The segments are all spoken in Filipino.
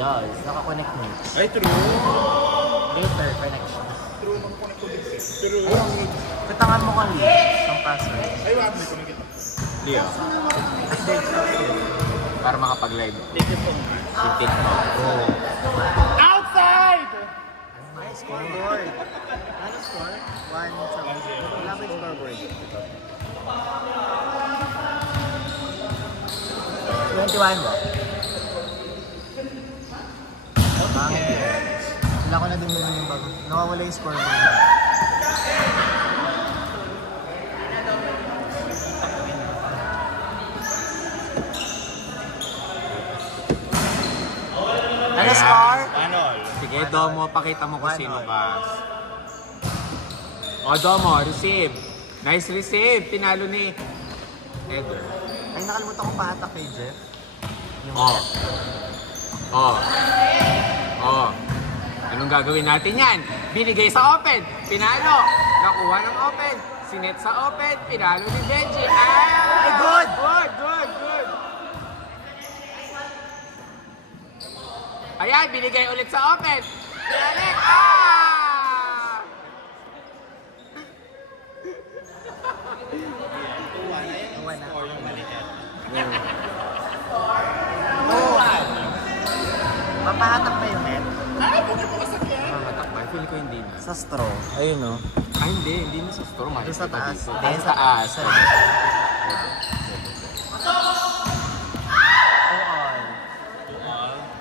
does. Nakakonect mo. Ay, true. Later, connections. True, mag-connect ko din siya. Pero, Katangan mo kami ng password. ay, wag mo connect ito. Leo. Para makapag-live. TikTok. Yung TikTok. Outside! Ay, scoreboard. Ano score? 1-0. Wala ba yung scoreboard? 21 ba? Wala ko na din naman yung bago. Nawawala yung scoreboard. Ano score? Anol. Sige, Domo, pakita mo kung sino ba. O, Domo, receive. Nice receive. Tinalo ni Eder. Ay, nakalimutan ko pahatak kay Jeff. Oh. Oh. Oh. Anong gagawin natin yan? Binigay sa open. Pinalo. Nakuha ng open. Sinet sa open. Pinalo ni Benji. Ay, good! Good, good, good. Ayan, binigay ulit sa open. Pinalik. Ah! Score yung maliit. Papahatak ba yung net? Ay, buti mo kasakyan. Matakbay. Feel ko hindi na. Sa straw. Ayun o. Ay, hindi na sa store. Doon sa taas. Ay, sa taas. Sa taas.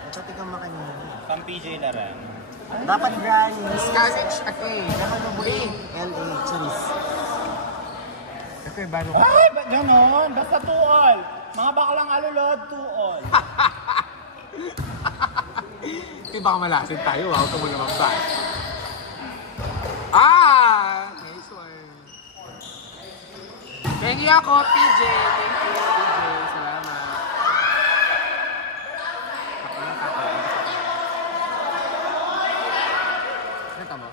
Ito tignan mo kanina. Pang PJ Laran. Dapat grannies. Skazich, okay. Naman mo buli. LA. Cheese. Okay, bago Ay, ba't ganon? Basta 2 all. Mga baklang alulod, 2 all. Di baka malasin tayo, huwag ka mo naman ba? Ah! Nice one. Thank you ako, PJ. Thank you, PJ. Salamat. Ako lang kakain. Nata mo?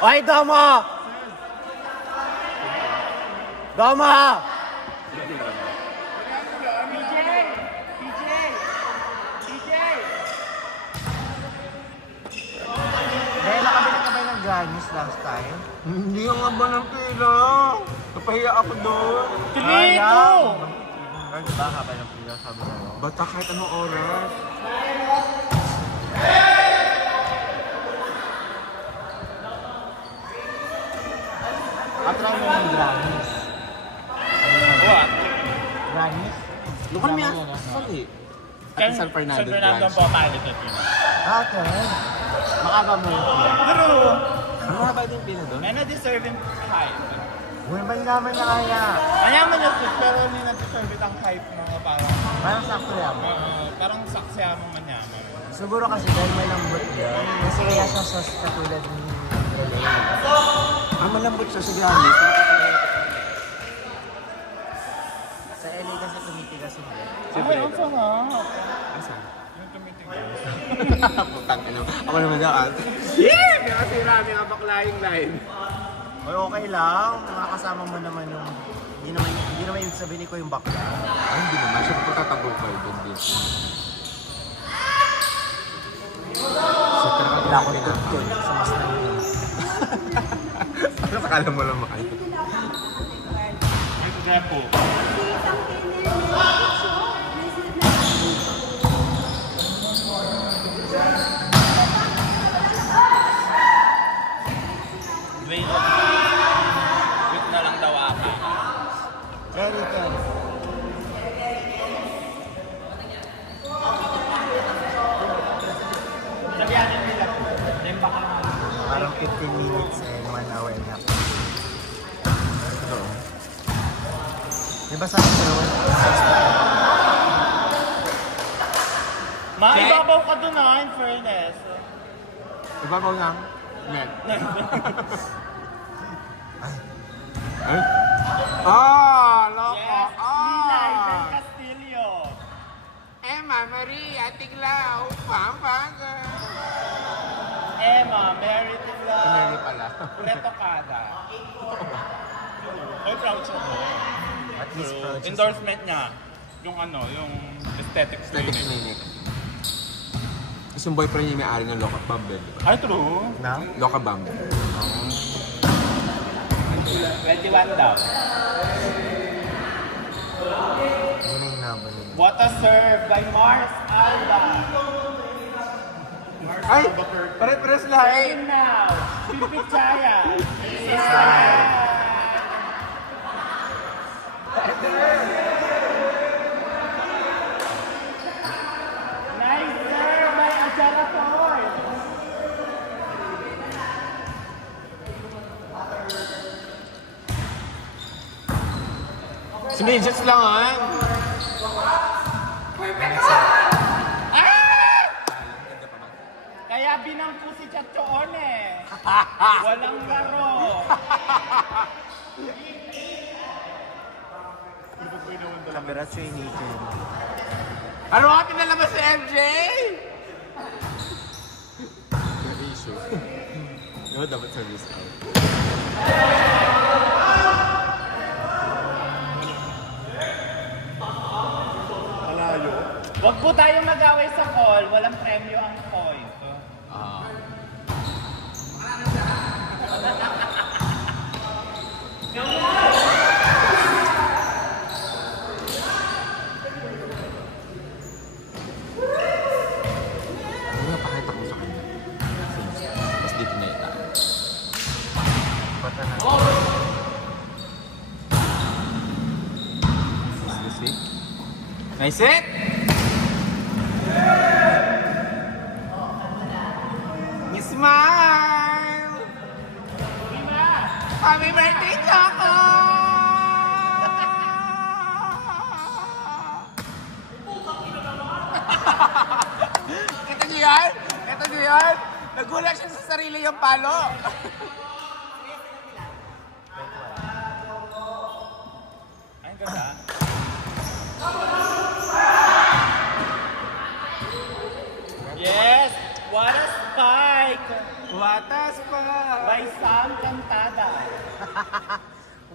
Oy, Domo! Domo! Dahil nakabili ka ba ng grannies last time? Hindi nga ba ng pila? Napahiya ako doon. Tilito! Ano ba ka ba ng pila sabi mo? Bata kahit anong oras. Atry mo ng grannies. What? Grannies? Lukan niya. Sorry. At San Fernando branch. po pilot at yun. Okay. Makaba mo yung pila. Pero, Ano nga ba yung pila doon? may na-deserve yung hype. Uy, naman na kaya. Mayaman yung food, pero hindi na-deserve it ang hype mga parang, Parang sakto yan. parang saksaya mo manyaman. Siguro kasi dahil malambot yan. Kasi kaya siya sauce katulad ni LA. Ah, malambot siya sa granite. Sa LA kasi tumitigas yung bread. Ay, ang sarap. Asan? Yung tumitigas. Putang ina. Ako naman daw. Yeah! May kasira, may abakla yung line. Oy, okay lang. Makakasama mo naman yung... Hindi naman yung sabihin ko yung bakla. Ay, hindi naman. Siya pagkatago kayo doon dito. So, pero Wala akong tutun sa mas na yun. Ano sakala mo lang makain? Ito kaya po. Wait na lang daw ako. Very good. Sabihanin nila po. Then baka naman. Parang 15 minutes and 1 hour na. Ito. Di ba sa akin Maibabaw ka doon in fairness. Ibabaw lang. Net. Ay. Ah! Loko! Yes, Lila Ibel Ah! Castillo. Emma Maria Tiglaw! Pampanga! Emma, Mary Si Tiglaw. Mary pala. Leto Kada. Oy, proud siya mo. At least proud siya. Endorsement niya. Yung ano, yung aesthetics Aesthetic clinic. clinic. Tapos yung boyfriend niya may-ari ng Loca Bomb. Ay, true. Na? Loca Bomb. 21 daw. Ano na yung naba nila? What a serve by Mars Alba. Ay! Pare-pares lahat! Game now. Pipi Chaya. Nice serve by Ajala Toy. Si Midgets lang ah! Kaya binangko si Chachoon eh. Walang laro. Kamera training. Ano ka pinalabas si MJ? May issue. Diba dapat service out? Malayo. Huwag po tayong mag-away sa call. Walang premyo ang point. Ah. Ano napakita ko sa kanya? Tapos dito na itaan. Bata na. Is this it? Nice it! You smile! Happy birthday, Choco! Kita niyo yan? Kita niyo yan? Nagulat siya sa sarili yung palo. Ay, ganda. Yes! What a spike! Watas pa! By Sam Cantada.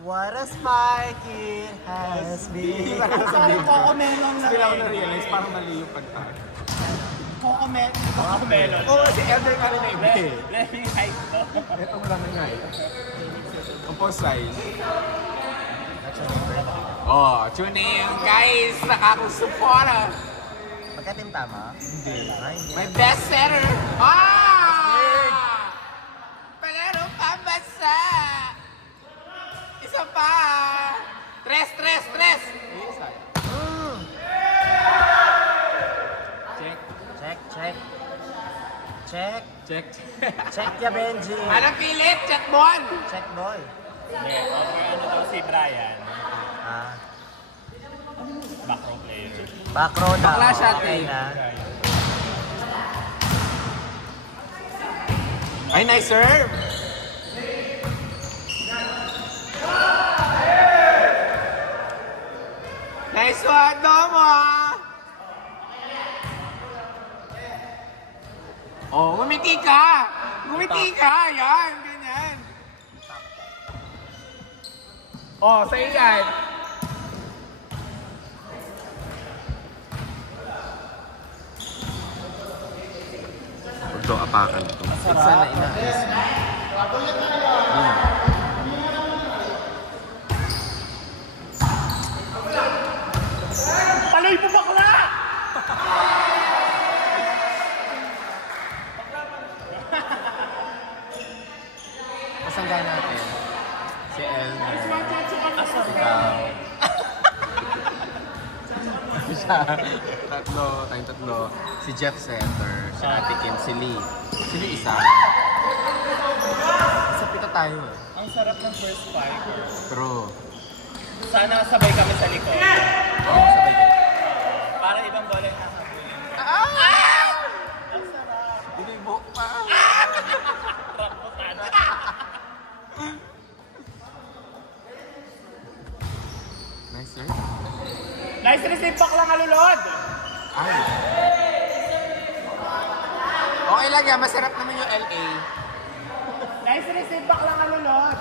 What a spike it has been. Parang Cocomelon na Hindi lang ako rin. na-realize, parang mali yung kanta. Cocomelon. Oo, si Elder ka rin na iba eh. Let me hide to. Ito mo lang nga eh. Ang post size. Oh, tune in guys! Nakakusupora! Magkatim tama? Hindi. Ay, hindi. My best setter! Ah! Palero pambasa! Isa pa! Tres! Isa. Check. Check. Check. Check. Check ya, Benji. Ano pilit? Check bon! Check, boy. Okay, ano daw si Brian? Ah, Backrow player. back row na. Bakla siya, Okay Tay. na. Ay, nice serve! Nice one, Domo! Oh, ngumiti ka! Ngumiti ka! Yan, ganyan. Oh, sa iyan. Huwag daw apakan ito. Sana inaayos. Paloy mo bakla! Pasangga natin. Si Elmer. Ikaw. Siya. Tayong tatlo. Si Jeff Setter, si Ate Kim, si Lee. Si Lee isa. Isa pito tayo eh. Ang sarap ng first fighter. True. Sana sabay kami sa likod. Oo, sabay ka. Para ibang bola yung hahabulin. Ang sarap! Binibok pa. Rambutan. Nice, sir. Nice receive back lang, alulod! Ay. Okay lang yan, masarap naman yung LA. Nice receive back lang, alulod!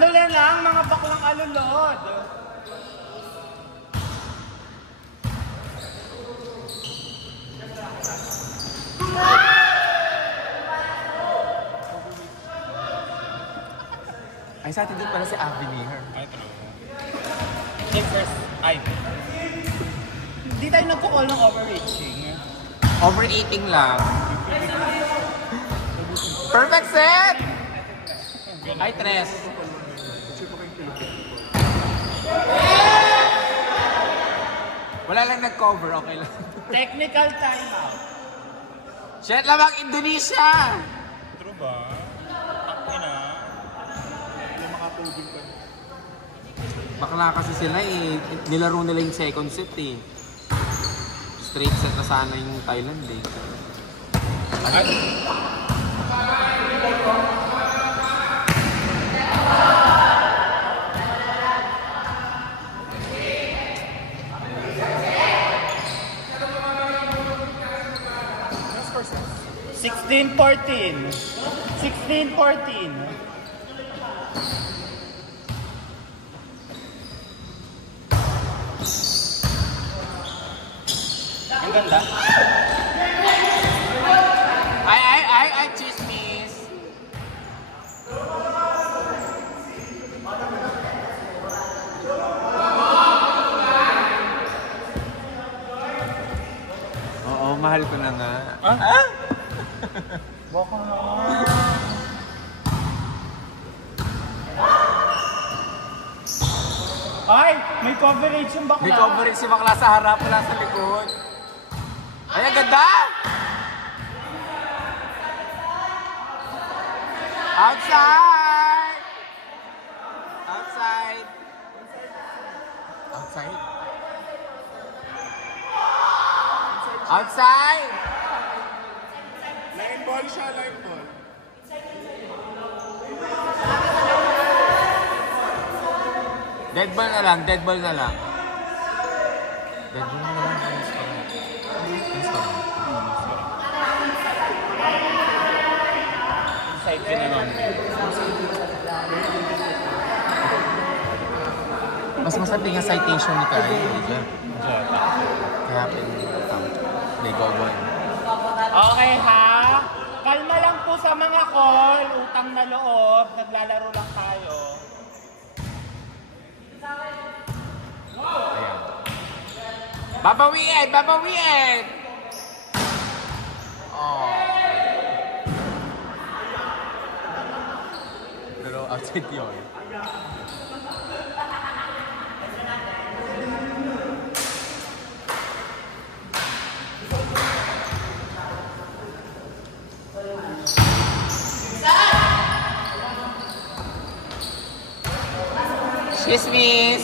Tatlo na lang, mga baklang alulod. Ay, sa atin din pala si Avenir. Ay, true. Ay. Hindi tayo nagkukol ng overreaching. Overeating lang. Perfect set! Ay, tres. Wala lang nag-cover, okay lang. Technical timeout. Shit lamang Indonesia! True ba? Ina. Bakla kasi sila eh. Nilaro nila yung second set eh. Straight set na sana yung Thailand eh. Ay. Sixteen, 14. 16-14. Ang ganda. Ay, chismis. Oo, mahal ko na nga. Ah? Baka naman. Ay! May coverage yung bakla. May coverage si bakla sa harap, wala sa likod. Ay, ang ganda! Outside! Outside! Outside? Outside! Line ball siya, line ball. Dead ball na lang, dead ball na lang. Dead ball na lang. Side ka naman. Mas masarap nga citation ni Kyle. Kaya may gobon. Okay ha? Kalma lang po sa mga call. Utang na loob. Naglalaro lang tayo. Ayan. Babawiin! Babawiin! Oh. Pero outside yun. Chismis!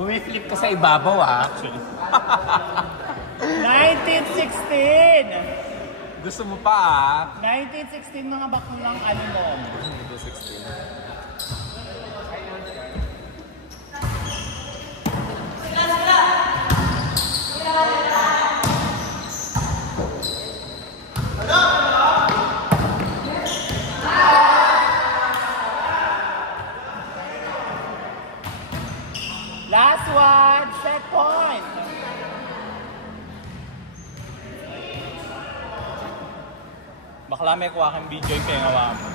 Pumiflip ka sa ibabaw ah. 1916! Gusto mo pa ah. 1916 mga baklang ano nun. 1916. Last one, set point. Bakla may kuha kang video yung pingawa mo.